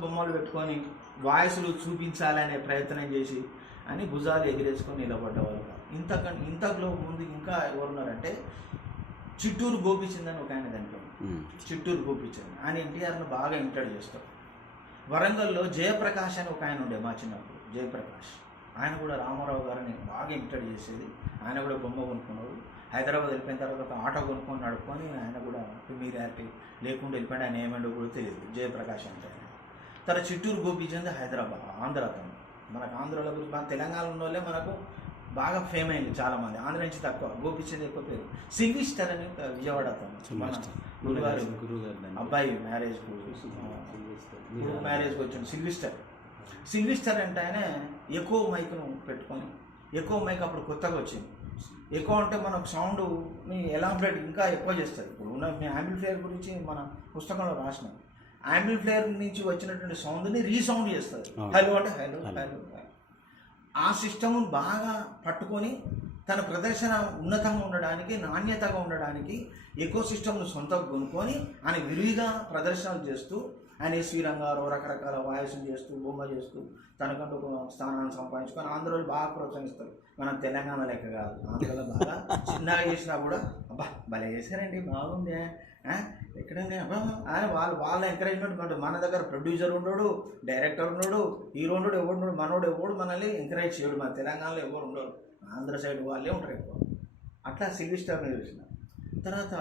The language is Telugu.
బొమ్మలు పెట్టుకొని వాయిస్లు చూపించాలనే ప్రయత్నం చేసి అని భుజాలు ఎగిరేసుకొని నిలబడ్డవాళ్ళు ఇంతకంటే ఇంతలో ముందు ఇంకా ఎవరున్నారంటే చిట్టూరు గోపిచంద్ అని ఒక ఆయన దాంట్లో. చిట్టూరు గోపిచంద్. ఆయన ఎన్టీఆర్ను బాగా ఇంటర్డ్ చేస్తాడు. వరంగల్లో జయప్రకాష్ అని ఒక ఆయన ఉండే మా చిన్నప్పుడు జయప్రకాష్. ఆయన కూడా రామారావు గారిని బాగా ఇంటర్డ్ చేసేది. ఆయన కూడా బొమ్మ కొనుక్కున్నాడు. హైదరాబాద్ వెళ్ళిపోయిన తర్వాత ఆటో కొనుక్కొని నడుపుకొని ఆయన కూడా హ్యాపీ లేకుండా వెళ్ళిపోయిన ఆయన ఏమండో కూడా తెలియదు. జయప్రకాష్ అంటే. తర్వాత చిట్టూరు గోపిచంద్ హైదరాబాద్ ఆంధ్ర అతను. మనకు ఆంధ్రలో గురించి మన తెలంగాణ ఉన్న వాళ్ళే మనకు బాగా ఫేమ్ అయింది చాలా మంది ఆంధ్ర నుంచి తక్కువ. గోపిచంద్ ఎక్కువ పేరు. సిల్విస్టర్ అని విజయవాడ అతను. గురుగారు. అబ్బాయి మ్యారేజ్ మ్యారేజ్కి వచ్చిండు. సిల్విస్టర్ సిల్విస్టర్ అంటే ఆయన ఎక్కువ మైక్ను పెట్టుకొని ఎక్కువ మైక్ అప్పుడు కొత్తగా వచ్చింది. ఎక్కువ అంటే మనకు సౌండ్ని ఎలాబరేట్ ఇంకా ఎక్కువ చేస్తారు ఇప్పుడు ఉన్న మీ యాంప్లిఫైయర్ గురించి మన పుస్తకంలో రాసినాం. యాంప్లిఫైయర్ నుంచి వచ్చినటువంటి సౌండ్ని రీసౌండ్ చేస్తారు. హలో అంటే హలో హలో. హలో ఆ సిస్టమ్ను బాగా పట్టుకొని తన ప్రదర్శన ఉన్నతంగా ఉండడానికి నాణ్యతగా ఉండడానికి ఎకో సిస్టమ్ను సొంతంగా కొనుక్కొని ఆయన విరివిగా ప్రదర్శనలు చేస్తూ ఆయన శ్రీరంగారు రకరకాల వాయిస్లు చేస్తూ బొమ్మ చేస్తూ తనకంటూ ఒక స్థానాన్ని సంపాదించుకొని ఆంధ్రలో బాగా ప్రోత్సహిస్తారు. మనం తెలంగాణ లెక్క కాదు. ఆంధ్రలో బాగా చిన్నగా చేసినా కూడా అబ్బా భలే చేశారండి బాగుంది ఆ, ఎక్కడండి? అబ్బా ఆయన వాళ్ళు వాళ్ళ ఎంకరేజ్మెంట్ మన మన దగ్గర ప్రొడ్యూసర్ ఉండడు డైరెక్టర్ ఉండడు హీరో ఉండడు ఎవడు ఉండడు మనోడు ఎవడు మనల్ని ఎంకరేజ్ చేయడు. మన తెలంగాణలో ఎవరు ఉండరు. ఆంధ్ర సైడ్ వాళ్ళే ఉంటారు ఎక్కువ. అట్లా సిల్వి స్టార్ని చూసిన తర్వాత